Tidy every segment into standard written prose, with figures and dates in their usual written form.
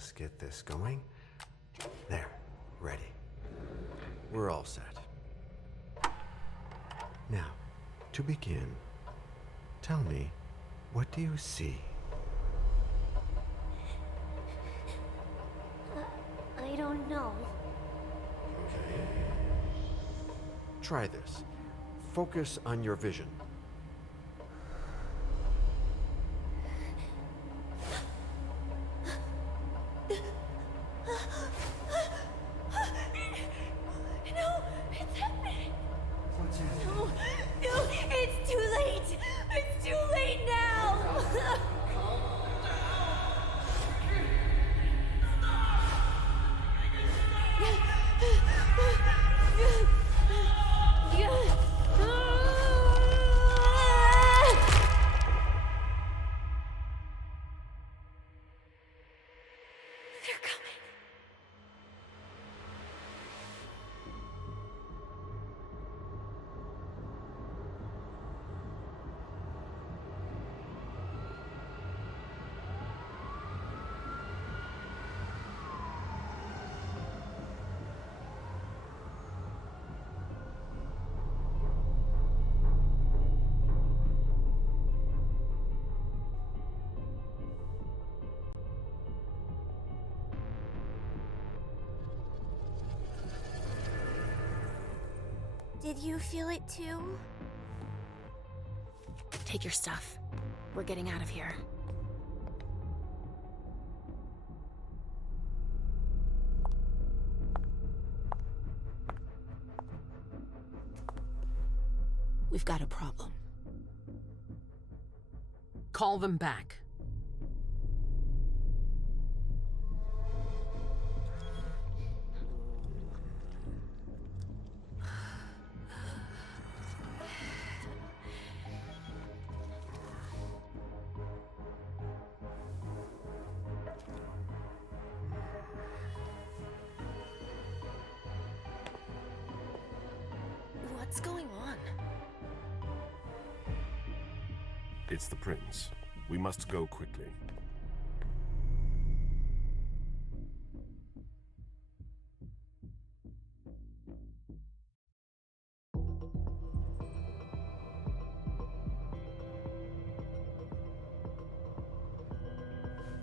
just get this going. There, ready. We're all set. Now, to begin, tell me, what do you see? I don't know. Okay. Try this. Focus on your vision. No, it's happening. What's happening? No, it's too late. It's too late now. They're coming. Did you feel it too? Take your stuff. We're getting out of here. We've got a problem. Call them back. What's going on? It's the prince. We must go quickly.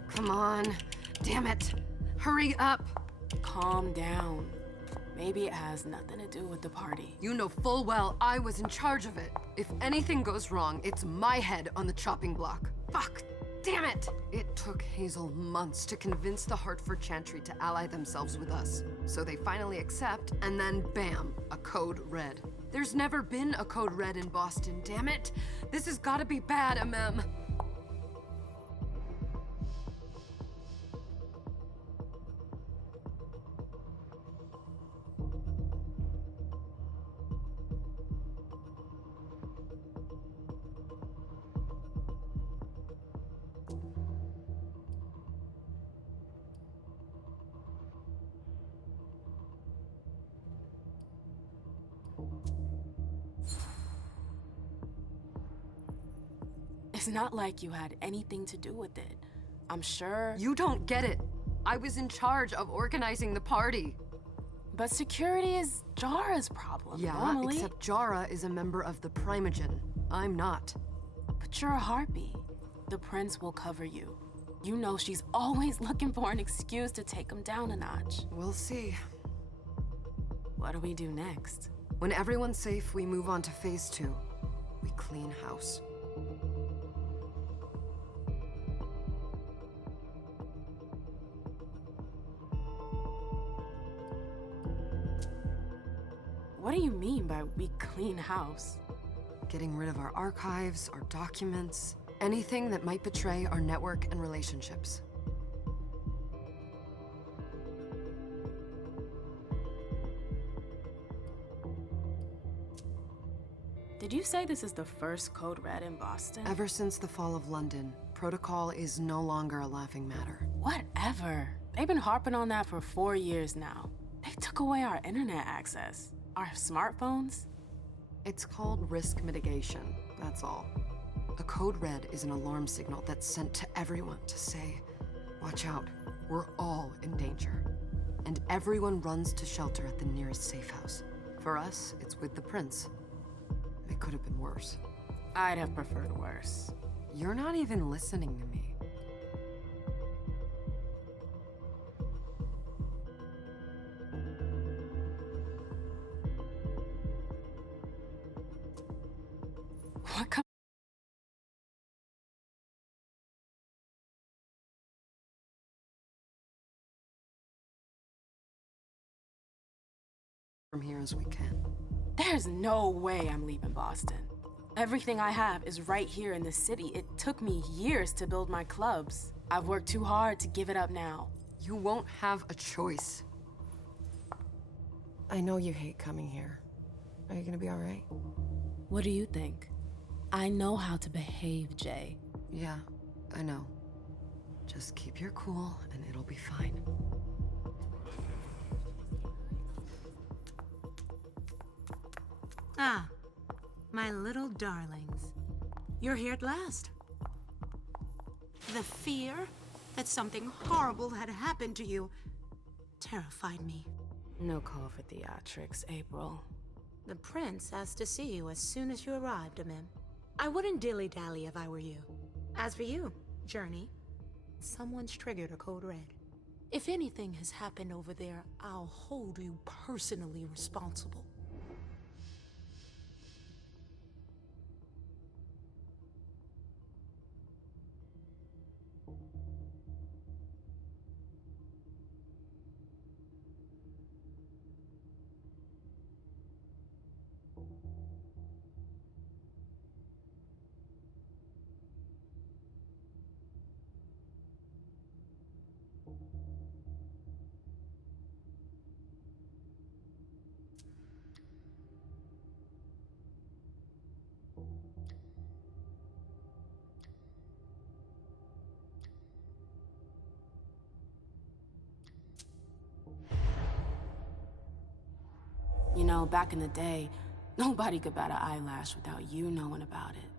Come on. Damn it. Hurry up. Calm down. Maybe it has nothing to do with the party. You know full well I was in charge of it. If anything goes wrong, it's my head on the chopping block. Fuck! Damn it! It took Hazel months to convince the Hartford Chantry to ally themselves with us. So they finally accept, and then bam, a code red. There's never been a code red in Boston, damn it! This has gotta be bad, MM. It's not like you had anything to do with it. I'm sure. You don't get it. I was in charge of organizing the party. But security is Jara's problem. Yeah, normally. except Jara is a member of the Primogen. I'm not. But you're a harpy. The prince will cover you. You know she's always looking for an excuse to take him down a notch. We'll see. What do we do next? When everyone's safe, we move on to phase 2. We clean house. What do you mean by we clean house? Getting rid of our archives, our documents, anything that might betray our network and relationships. Did you say this is the first code red in Boston? Ever since the fall of London, protocol is no longer a laughing matter. Whatever. They've been harping on that for 4 years now. They took away our internet access. Our smartphones? It's called risk mitigation, that's all. A code red is an alarm signal that's sent to everyone to say, watch out, We're all in danger. And everyone runs to shelter at the nearest safe house. For us, it's with the prince. It could have been worse. I'd have preferred worse. You're not even listening to me. What kind From here as we can. There's no way I'm leaving Boston. Everything I have is right here in the city. It took me years to build my clubs. I've worked too hard to give it up now. You won't have a choice. I know you hate coming here. Are you gonna be all right? What do you think? I know how to behave, Jay. Yeah, I know. Just keep your cool and it'll be fine. Ah, my little darlings. You're here at last. The fear that something horrible had happened to you terrified me. No call for theatrics, April. The prince asked to see you as soon as you arrived, Amim. I wouldn't dilly-dally if I were you. As for you, Journey, someone's triggered a code red. If anything has happened over there, I'll hold you personally responsible. You know, back in the day, nobody could bat an eyelash without you knowing about it.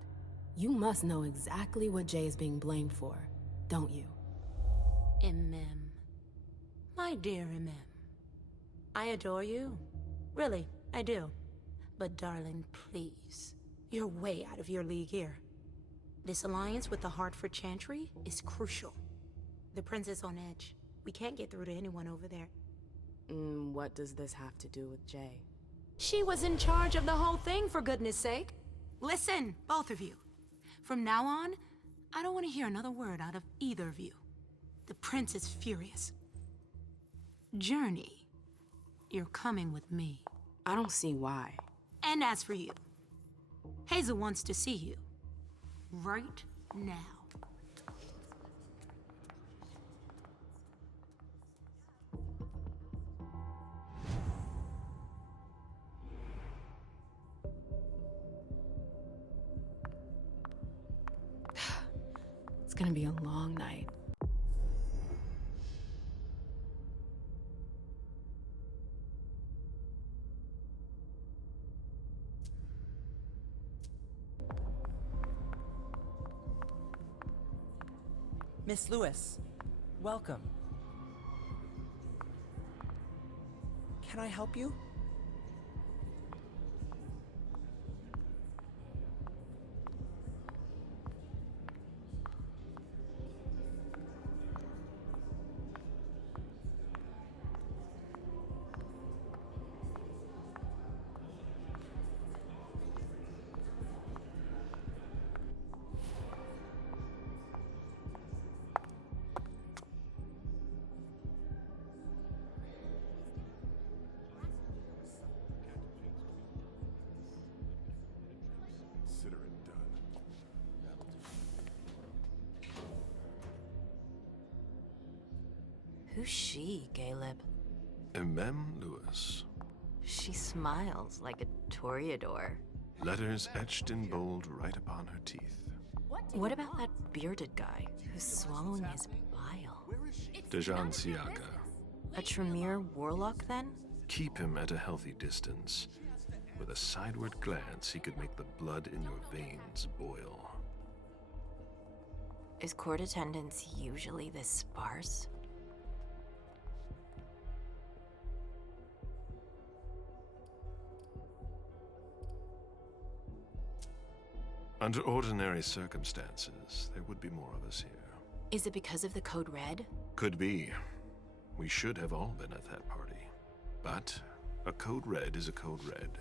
You must know exactly what Jay is being blamed for, don't you? Imem. My dear Imem. I adore you. Really, I do. But darling, please. You're way out of your league here. This alliance with the Hartford Chantry is crucial. The prince is on edge. We can't get through to anyone over there. What does this have to do with Jay? She was in charge of the whole thing, for goodness sake. Listen, both of you. From now on, I don't want to hear another word out of either of you. The prince is furious. Journey, you're coming with me. I don't see why. And as for you, Hazel wants to see you. Right now. It's gonna be a long night. Miss Lewis, welcome. Can I help you? Consider it done. Who's she, Caleb? Mem Lewis. She smiles like a toreador. Letters etched in bold right upon her teeth. What about that bearded guy who's swallowing his bile? Dejan Siaka. A Tremere warlock, then? Keep him at a healthy distance. With a sideward glance, he could make the blood in your veins boil. Is court attendance usually this sparse? Under ordinary circumstances, there would be more of us here. Is it because of the Code Red? Could be. We should have all been at that party. But a Code Red is a Code Red.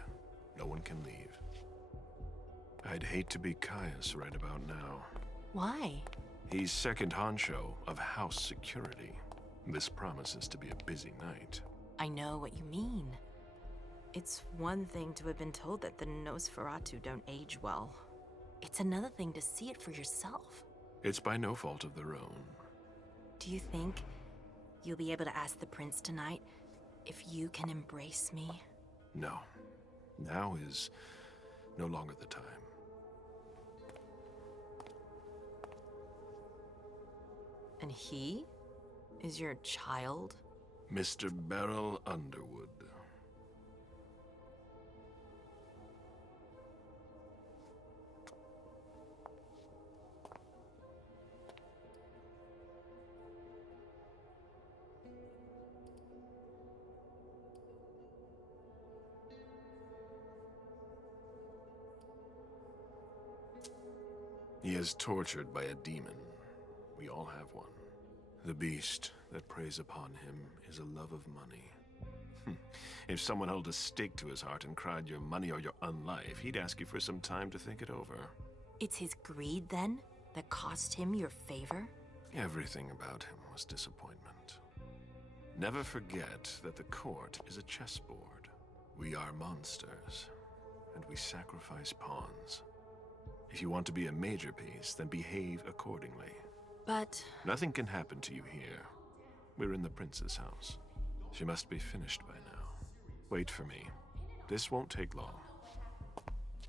No one can leave. I'd hate to be Caius right about now. Why? He's second honcho of house security. This promises to be a busy night. I know what you mean. It's one thing to have been told that the Nosferatu don't age well. It's another thing to see it for yourself. It's by no fault of their own. Do you think you'll be able to ask the prince tonight if you can embrace me? No. Now is no longer the time. And he is your child? Mr. Beryl Underwood. He is tortured by a demon. We all have one. The beast that preys upon him is a love of money. If someone held a stake to his heart and cried your money or your unlife, he'd ask you for some time to think it over. It's his greed, then, that cost him your favor? Everything about him was disappointment. Never forget that the court is a chessboard. We are monsters, and we sacrifice pawns. If you want to be a major piece, then behave accordingly. But Nothing can happen to you here. We're in the prince's house. She must be finished by now. Wait for me. This won't take long.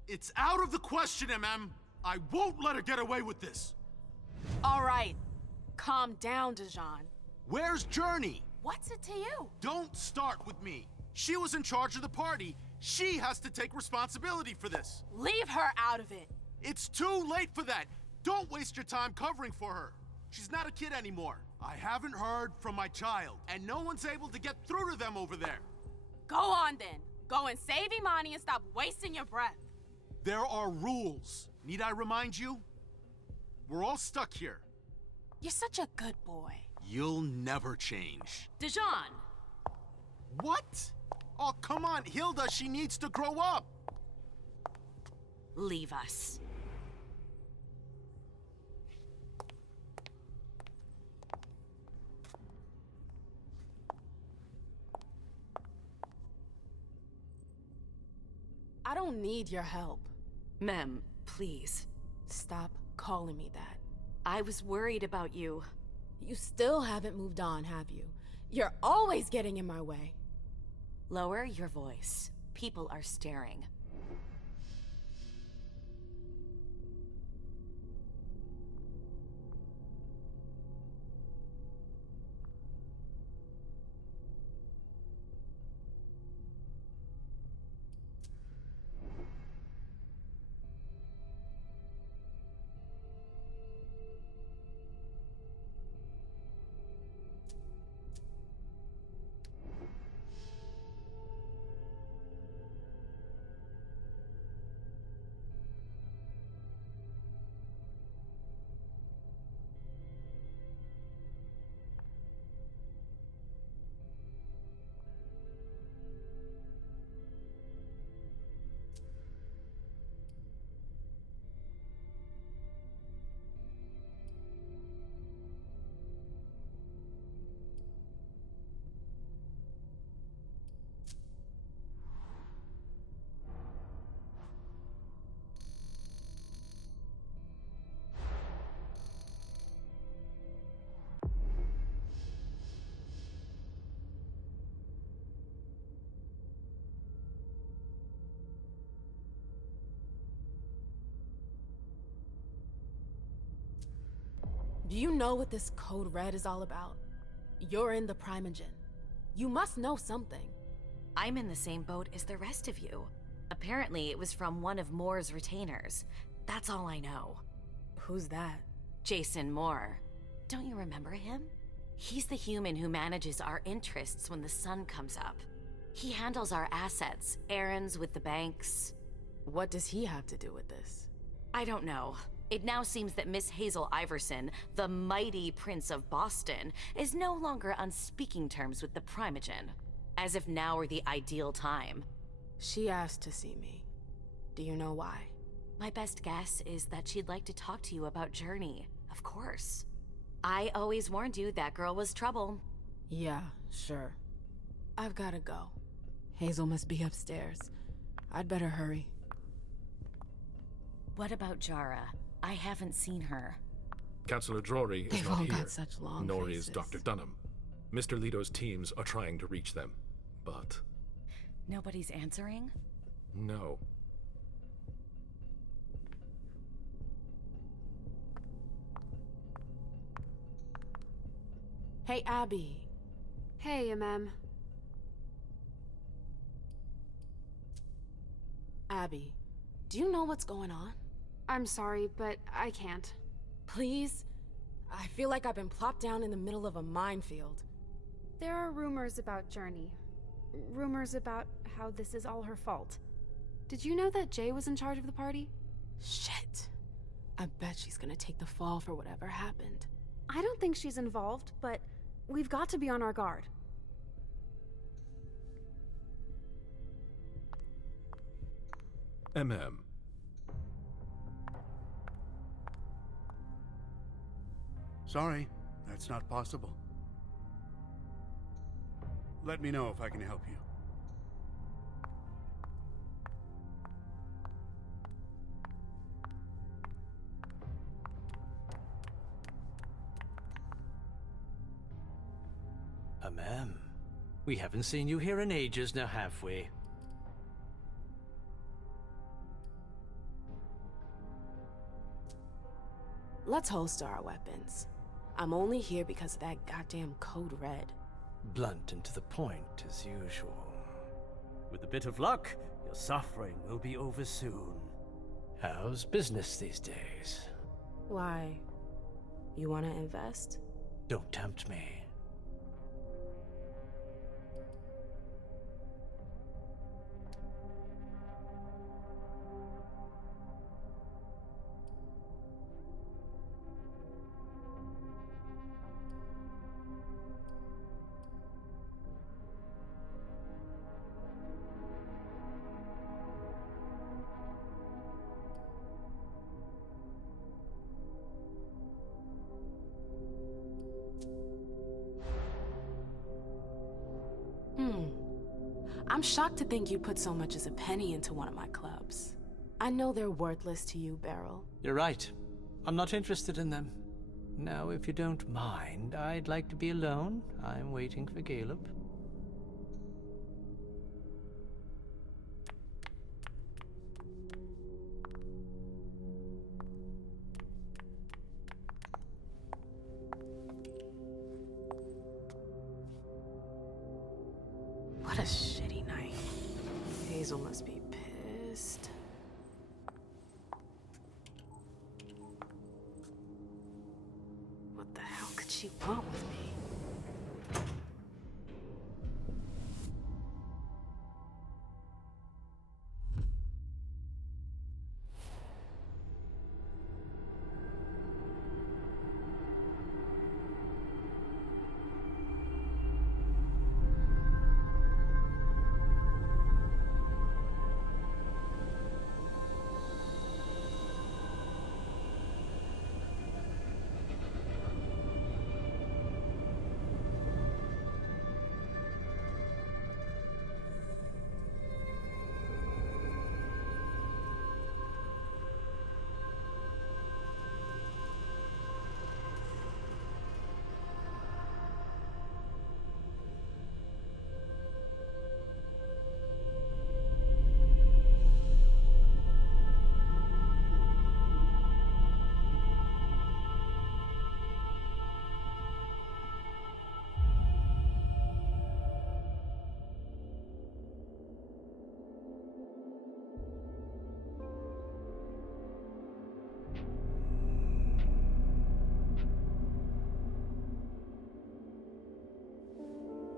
It's out of the question, MM. I won't let her get away with this. All right. Calm down, Dijon. Where's Journey? What's it to you? Don't start with me. She was in charge of the party. She has to take responsibility for this. Leave her out of it. It's too late for that. Don't waste your time covering for her. She's not a kid anymore. I haven't heard from my child, and no one's able to get through to them over there. Go on then. Go and save Imani and stop wasting your breath. There are rules. Need I remind you? We're all stuck here. You're such a good boy. You'll never change. Dijon! What? Oh, come on, Hilda, she needs to grow up. leave us. I don't need your help. Mem, please. Stop calling me that. I was worried about you. You still haven't moved on, have you? You're always getting in my way. Lower your voice. People are staring. Do you know what this Code Red is all about? You're in the Primogen. You must know something. I'm in the same boat as the rest of you. Apparently, it was from one of Moore's retainers. That's all I know. Who's that? Jason Moore. Don't you remember him? He's the human who manages our interests when the sun comes up. He handles our assets, errands with the banks. What does he have to do with this? I don't know. It now seems that Miss Hazel Iverson, the mighty Prince of Boston, is no longer on speaking terms with the Primogen. As if now were the ideal time. She asked to see me. Do you know why? My best guess is that she'd like to talk to you about Journey, of course. I always warned you that girl was trouble. Yeah, sure. I've gotta go. Hazel must be upstairs. I'd better hurry. What about Jara? I haven't seen her. Councillor Drury is They've not all here, got such long nor faces. is Dr. Dunham. Mr. Leto's teams are trying to reach them, but... Nobody's answering? no. Hey, Abby. Hey, Abby, do you know what's going on? I'm sorry, but I can't. Please? I feel like I've been plopped down in the middle of a minefield. There are rumors about Journey. Rumors about how this is all her fault. Did you know that Jay was in charge of the party? Shit. I bet she's gonna take the fall for whatever happened. I don't think she's involved, but we've got to be on our guard. MM. Sorry, that's not possible. Let me know if I can help you. Ma'am, we haven't seen you here in ages now, have we? Let's holster our weapons. I'm only here because of that goddamn code red. Blunt and to the point, as usual. With a bit of luck, your suffering will be over soon. How's business these days? Why? You wanna invest? Don't tempt me. I'm shocked to think you put so much as a penny into one of my clubs. I know they're worthless to you, Beryl. You're right. I'm not interested in them. Now, if you don't mind, I'd like to be alone. I'm waiting for Caleb. What a shitty night. Hazel must be pissed. What the hell could she want with me?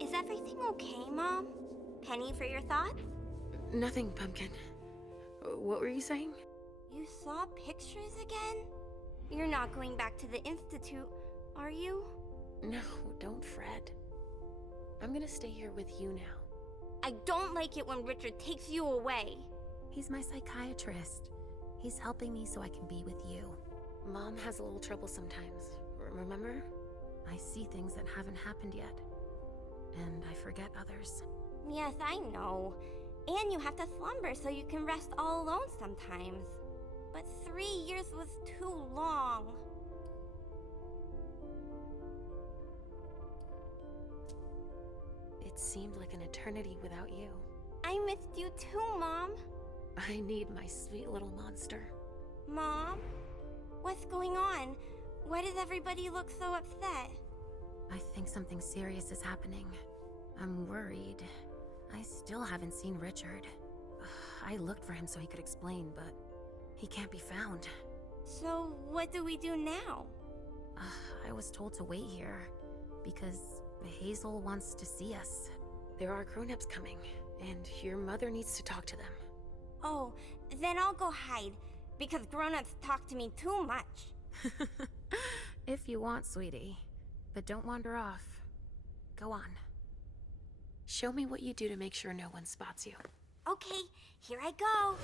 Is everything okay, Mom? Penny for your thoughts? Nothing, Pumpkin. What were you saying? You saw pictures again? You're not going back to the Institute, are you? No, don't fret. I'm gonna stay here with you now. I don't like it when Richard takes you away. He's my psychiatrist. He's helping me so I can be with you. Mom has a little trouble sometimes, remember? I see things that haven't happened yet. And I forget others. Yes, I know. And you have to slumber so you can rest all alone sometimes. But 3 years was too long. It seemed like an eternity without you. I missed you too, Mom. I need my sweet little monster. Mom? What's going on? Why does everybody look so upset? I think something serious is happening. I'm worried. I still haven't seen Richard. I looked for him so he could explain, but he can't be found. So, what do we do now? I was told to wait here, because Hazel wants to see us. There are grown-ups coming, and your mother needs to talk to them. Oh, then I'll go hide, because grown-ups talk to me too much. If you want, sweetie. But don't wander off. Go on. Show me what you do to make sure no one spots you. Okay, here I go.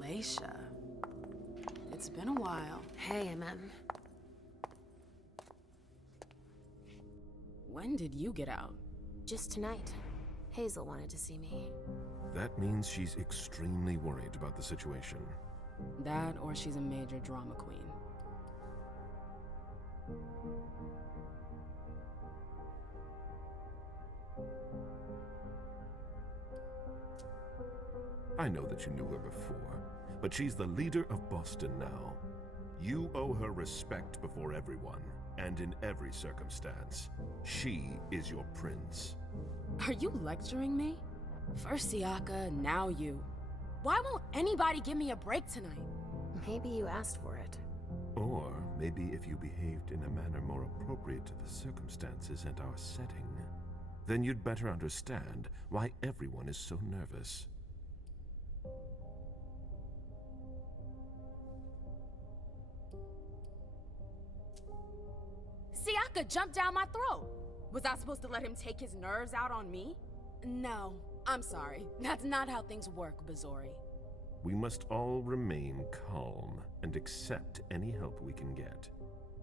Leisha. It's been a while. Hey, MM. When did you get out? Just tonight. Hazel wanted to see me. That means she's extremely worried about the situation. That, or she's a major drama queen. I know that you knew her before, but she's the leader of Boston now. You owe her respect before everyone, and in every circumstance. She is your prince. Are you lecturing me? First Siaka, now you. Why won't anybody give me a break tonight? Maybe you asked for it. Or maybe if you behaved in a manner more appropriate to the circumstances and our setting, then you'd better understand why everyone is so nervous. Siaka jumped down my throat. Was I supposed to let him take his nerves out on me? No, I'm sorry. That's not how things work, Bazori. We must all remain calm and accept any help we can get,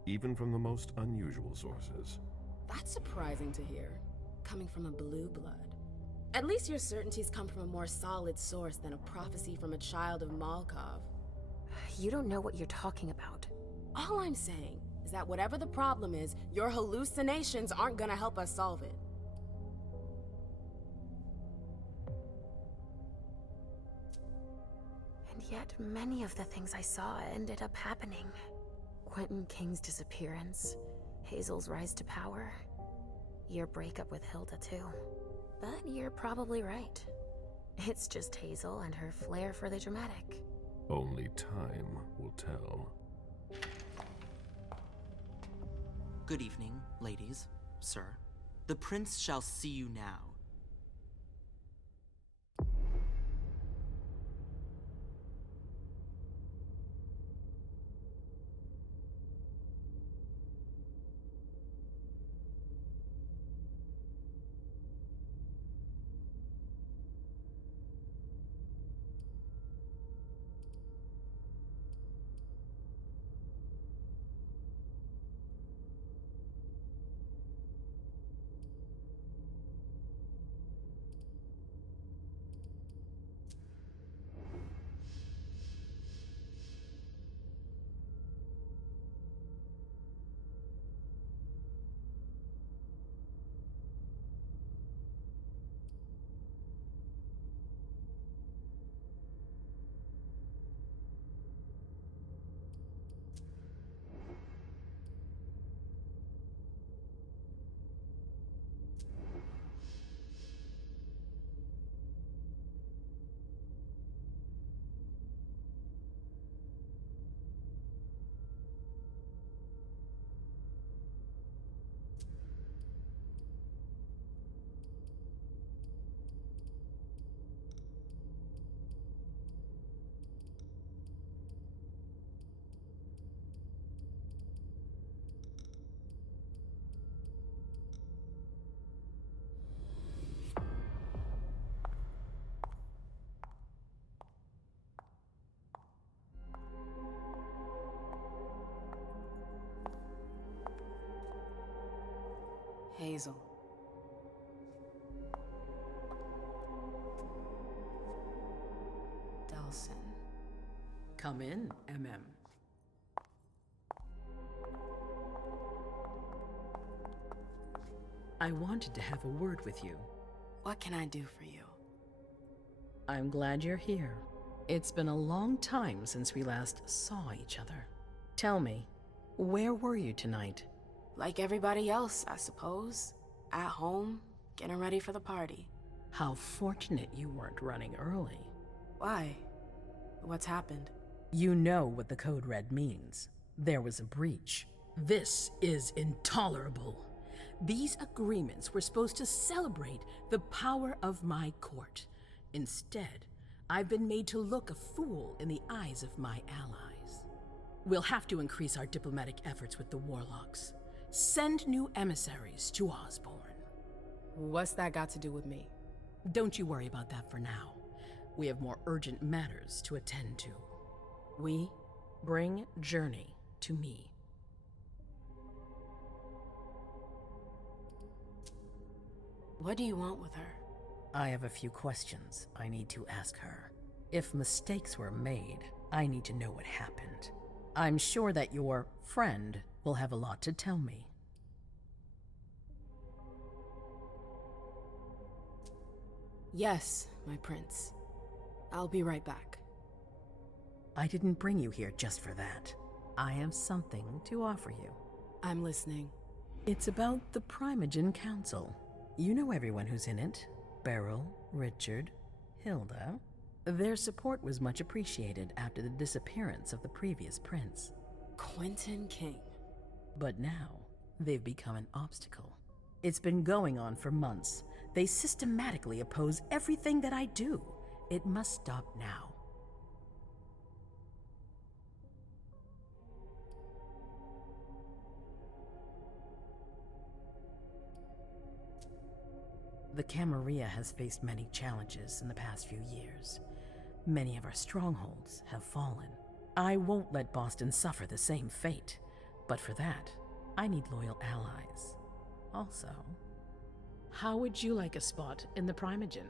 even from the most unusual sources. That's surprising to hear, coming from a blue blood. At least your certainties come from a more solid source than a prophecy from a child of Malkov. You don't know what you're talking about. All I'm saying is that whatever the problem is, your hallucinations aren't gonna help us solve it. And yet, many of the things I saw ended up happening. Quentin King's disappearance, Hazel's rise to power, your breakup with Hilda too. But you're probably right. It's just Hazel and her flair for the dramatic. Only time will tell. Good evening, ladies, sir. The prince shall see you now. Hazel. Delsin. Come in, MM. I wanted to have a word with you. What can I do for you? I'm glad you're here. It's been a long time since we last saw each other. Tell me, where were you tonight? Like everybody else, I suppose. At home, getting ready for the party. How fortunate you weren't running early. Why? What's happened? You know what the Code Red means. There was a breach. This is intolerable. These agreements were supposed to celebrate the power of my court. Instead, I've been made to look a fool in the eyes of my allies. We'll have to increase our diplomatic efforts with the Warlocks. Send new emissaries to Osborne. What's that got to do with me? Don't you worry about that for now. We have more urgent matters to attend to. We bring Journey to me. What do you want with her? I have a few questions I need to ask her. If mistakes were made, I need to know what happened. I'm sure that your friend will have a lot to tell me. Yes, my prince. I'll be right back. I didn't bring you here just for that. I have something to offer you. I'm listening. It's about the Primogen Council. You know everyone who's in it. Beryl, Richard, Hilda. Their support was much appreciated after the disappearance of the previous prince. Quentin King. But now, they've become an obstacle. It's been going on for months. They systematically oppose everything that I do. It must stop now. The Camarilla has faced many challenges in the past few years. Many of our strongholds have fallen. I won't let Boston suffer the same fate, but for that, I need loyal allies. Also, how would you like a spot in the Primogen?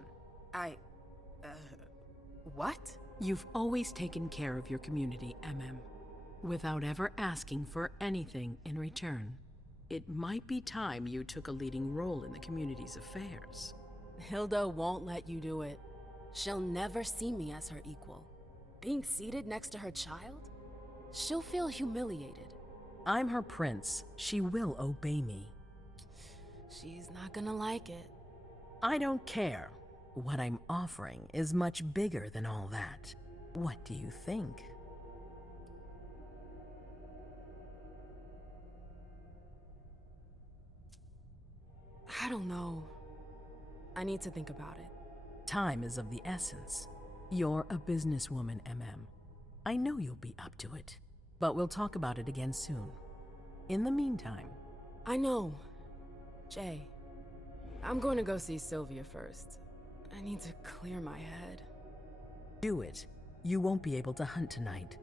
What? You've always taken care of your community, MM, without ever asking for anything in return. It might be time you took a leading role in the community's affairs. Hilda won't let you do it. She'll never see me as her equal. Being seated next to her child? She'll feel humiliated. I'm her prince. She will obey me. She's not gonna like it. I don't care. What I'm offering is much bigger than all that. What do you think? I don't know. I need to think about it. Time is of the essence. You're a businesswoman, MM. I know you'll be up to it, but we'll talk about it again soon. In the meantime... I know. Jay, I'm going to go see Sylvia first. I need to clear my head. Do it. You won't be able to hunt tonight.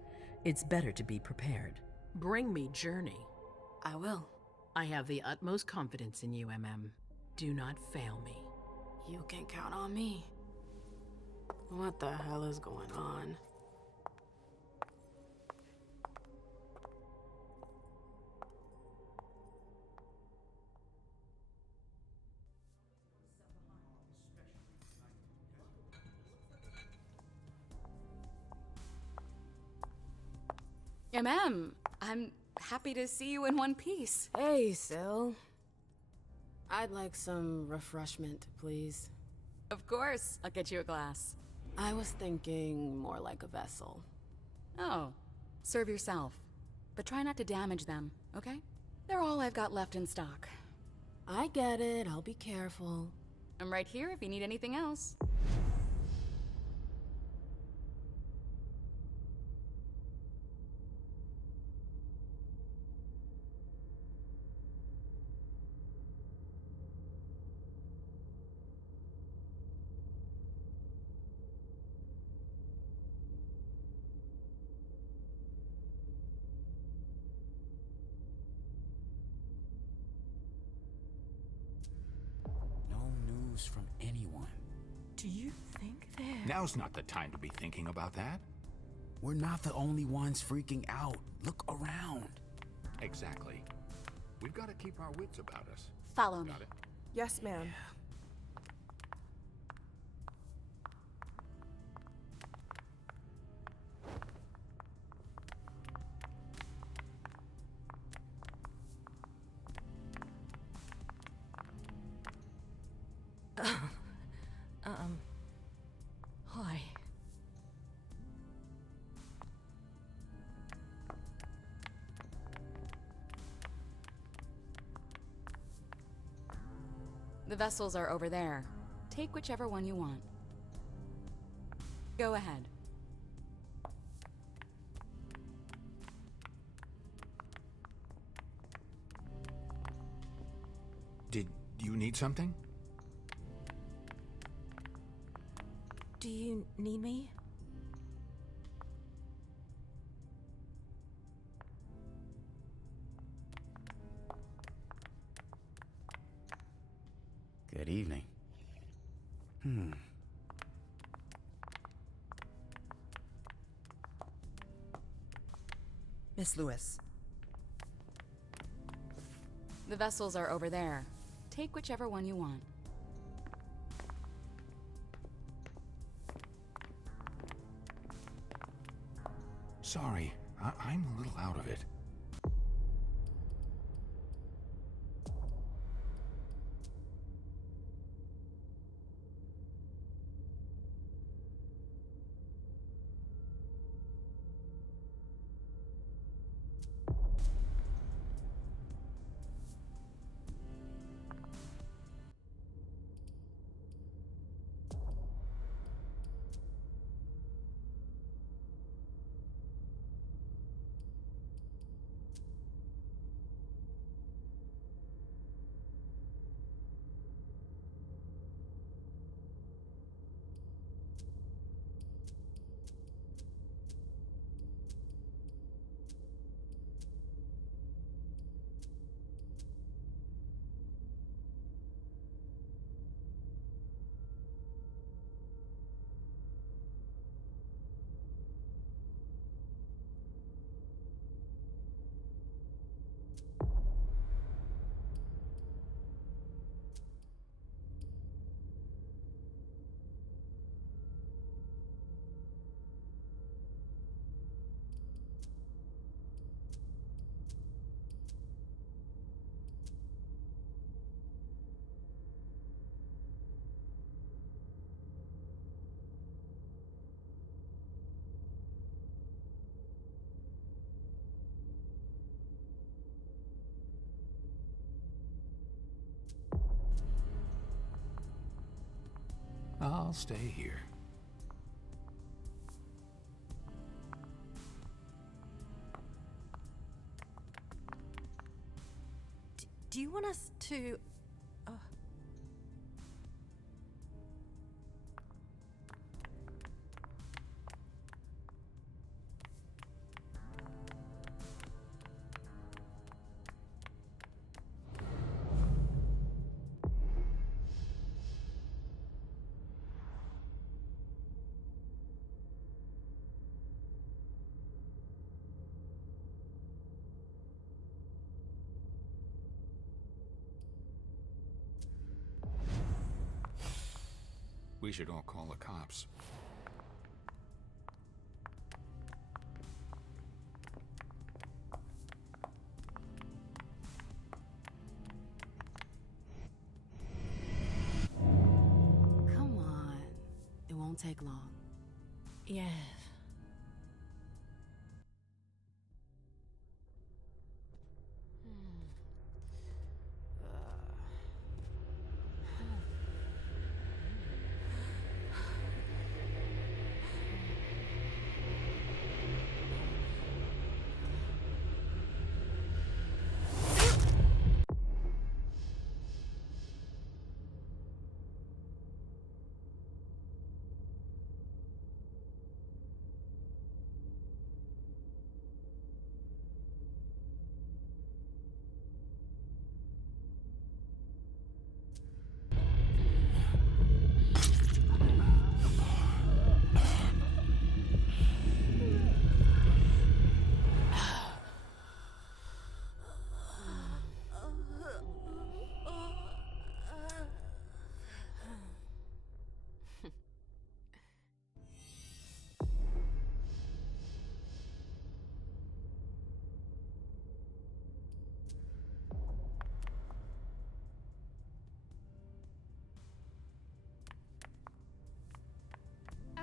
It's better to be prepared. Bring me Journey. I will. I have the utmost confidence in you, MM. Do not fail me. You can count on me. What the hell is going on? I'm happy to see you in one piece. Hey, Syl. I'd like some refreshment, please. Of course, I'll get you a glass. I was thinking more like a vessel. Oh, serve yourself. But try not to damage them, okay? They're all I've got left in stock. I get it, I'll be careful. I'm right here if you need anything else. news from anyone. Do you think they're... Now's not the time to be thinking about that. We're not the only ones freaking out. Look around. Exactly. We've got to keep our wits about us. Follow me. Got it? Yes, ma'am. Hi. The vessels are over there. Take whichever one you want. Go ahead. Did you need something? Do you need me? Good evening. Miss Lewis. The vessels are over there. Take whichever one you want. Sorry, I'm a little out of it. I'll stay here. Do you want us to... We should all call the cops. Come on. It won't take long. Yes.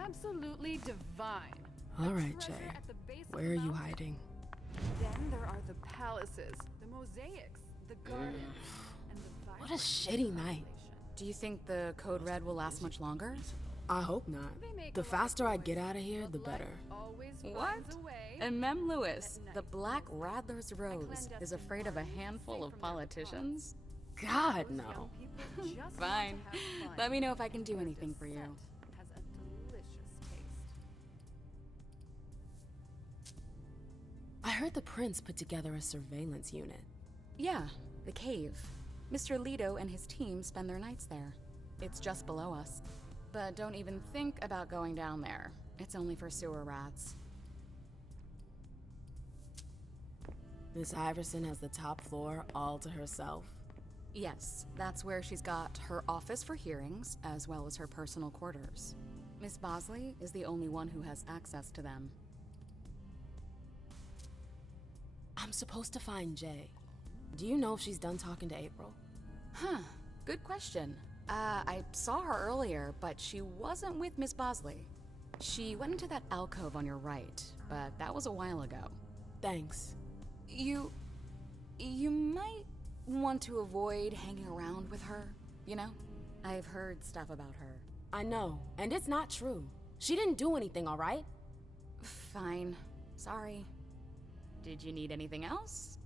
absolutely divine. All right, Jay. Where are you hiding? Then there are the palaces, the mosaics, the gardens, and the What a shitty night. Do you think the Code Red will last much longer? I hope not. The faster I get out of here, the better. What? And Mem Lewis, the Black Rattler's Rose, is afraid of a handful of politicians? God, no. Fine. Let me know if I can do anything for you. has a delicious taste. I heard the prince put together a surveillance unit. Yeah, the cave. Mr. Leto and his team spend their nights there. It's just below us. But don't even think about going down there. It's only for sewer rats. Miss Iverson has the top floor all to herself. Yes, that's where she's got her office for hearings, as well as her personal quarters. Miss Bosley is the only one who has access to them. I'm supposed to find Jay. Do you know if she's done talking to April? Huh, good question. I saw her earlier, but she wasn't with Miss Bosley. She went into that alcove on your right, but that was a while ago. Thanks. You might want to avoid hanging around with her, you know? I've heard stuff about her. I know, and it's not true. She didn't do anything, all right? Fine. Sorry. Did you need anything else?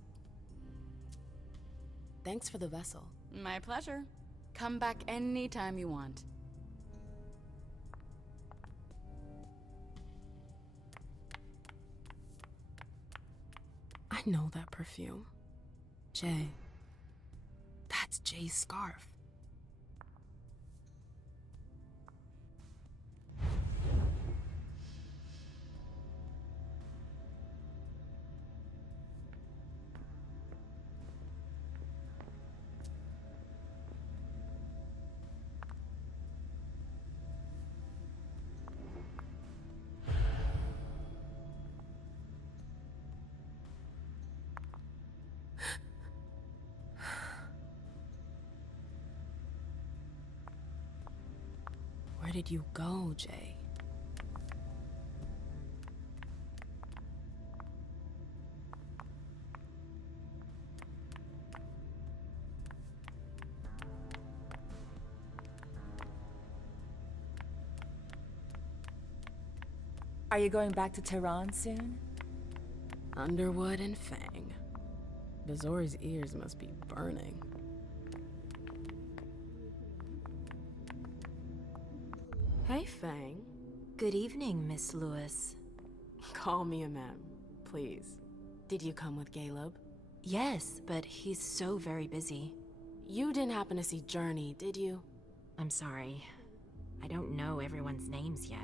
Thanks for the vessel. My pleasure. Come back anytime you want. I know that perfume. Jay. That's Jay's scarf. Where did you go, Jay? Are you going back to Tehran soon? Underwood and Fang. Bazori's ears must be burning. Hey, Fang. Good evening, Miss Lewis. Call me a ma'am, please. Did you come with Caleb? Yes, but he's so very busy. You didn't happen to see Journey, did you? I'm sorry. I don't know everyone's names yet.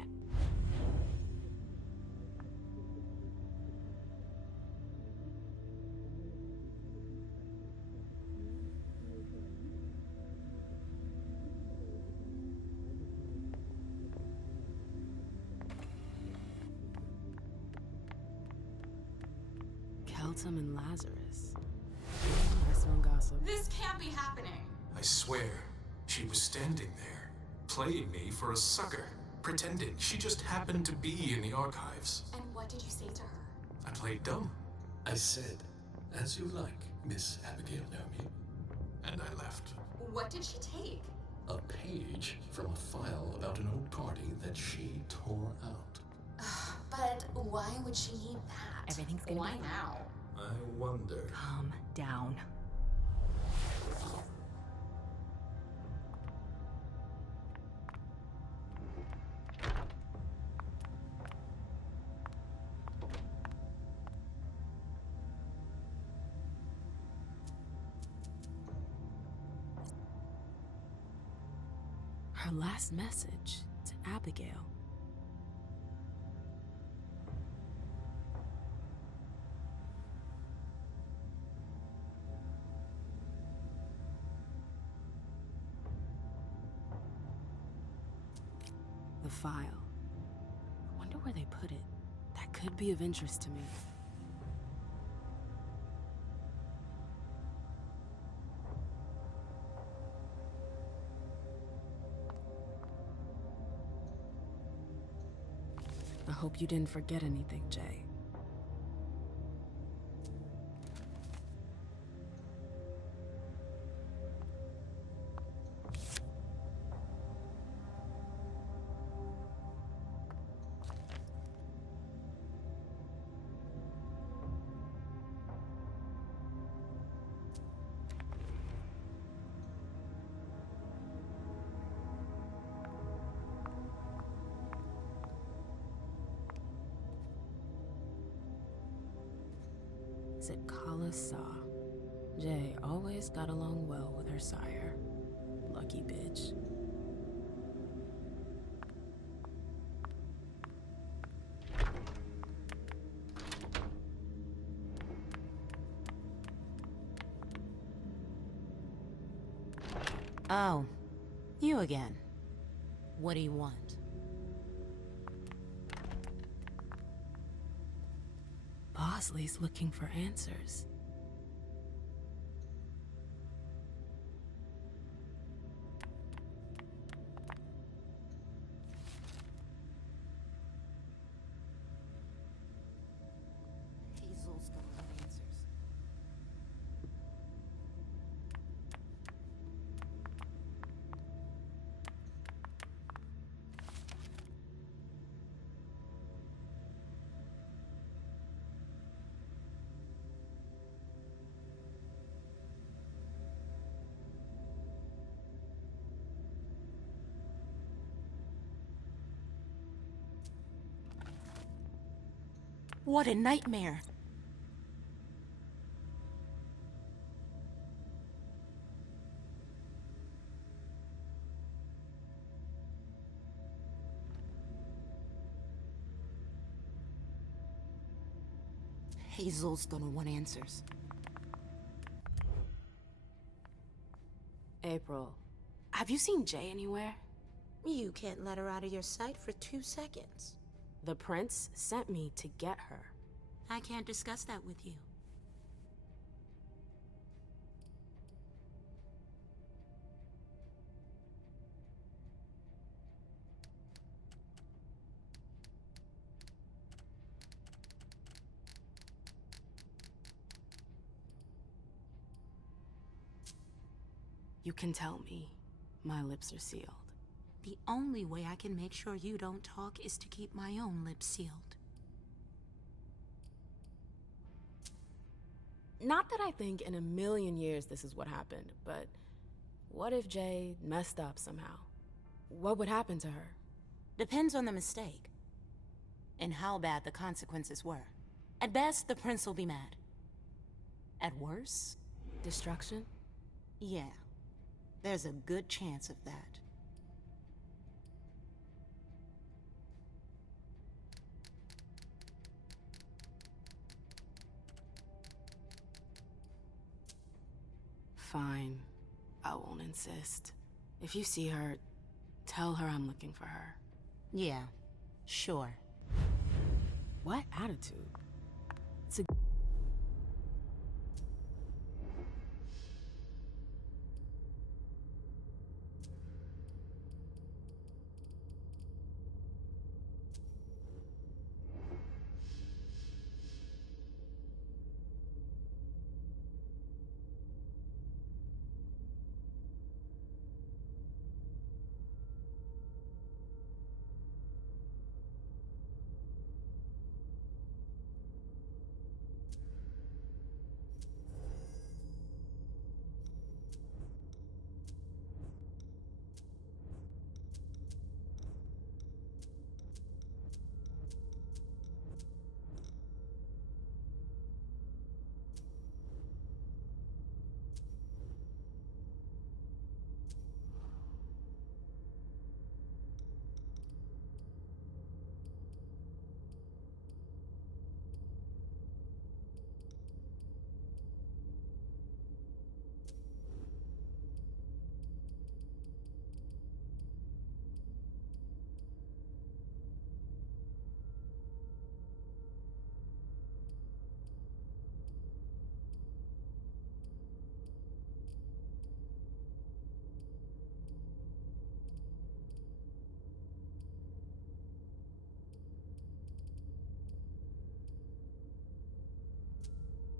Keltum and Lazarus. I smell gossip. This can't be happening. I swear, she was standing there, playing me for a sucker, pretending she just happened to be in the archives. And what did you say to her? I played dumb. I said, "As you like, Miss Abigail Naomi." And I left. What did she take? A page from a file about an old party that she tore out. But why would she need that? Everything's gonna Why be fine. now? I wonder. Calm down. Her last message to Abigail. The file. I wonder where they put it. That could be of interest to me. I hope you didn't forget anything, Jay. Is it Kala Sa? Jay always got along well with her sire. Lucky bitch. Oh, you again. What do you want? Bosley's looking for answers. Hazel's gonna want answers. What a nightmare! Hazel's gonna want answers. April, have you seen Jay anywhere? You can't let her out of your sight for 2 seconds. The prince sent me to get her. I can't discuss that with you. You can tell me. My lips are sealed. The only way I can make sure you don't talk is to keep my own lips sealed. Not that I think in a million years this is what happened, but what if Jay messed up somehow? What would happen to her? Depends on the mistake. And how bad the consequences were. At best, the prince will be mad. At worst... Destruction? Yeah. There's a good chance of that. Fine. I won't insist. If you see her, tell her I'm looking for her. Yeah, sure. What attitude? It's a...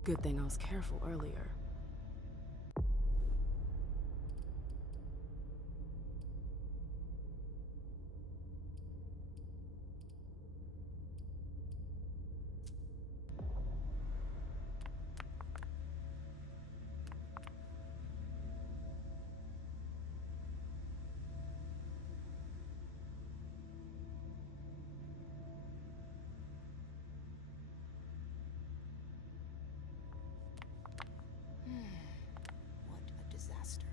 Good thing I was careful earlier. What a disaster.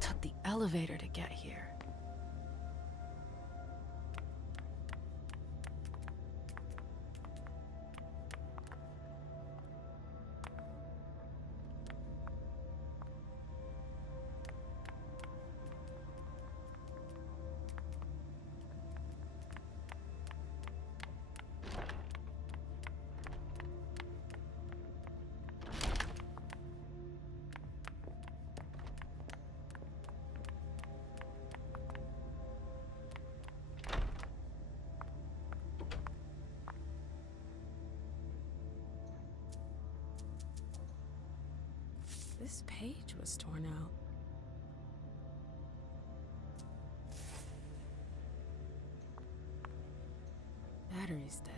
Took the elevator to get here. This page was torn out. Battery's dead.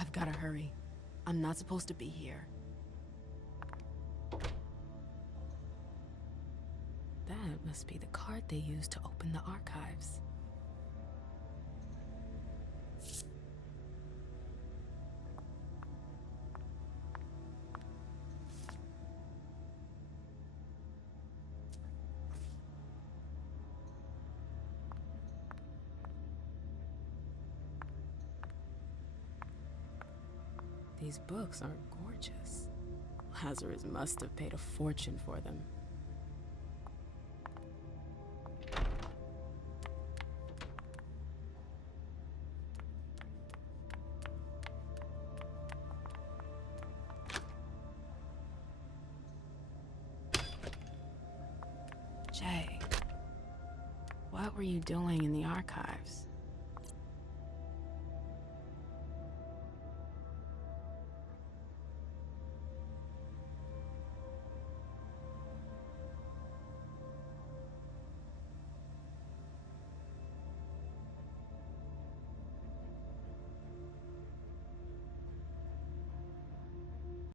I've gotta hurry. I'm not supposed to be here. That must be the card they used to open the archives. These books are gorgeous. Lazarus must have paid a fortune for them. Jay, what were you doing in the archives?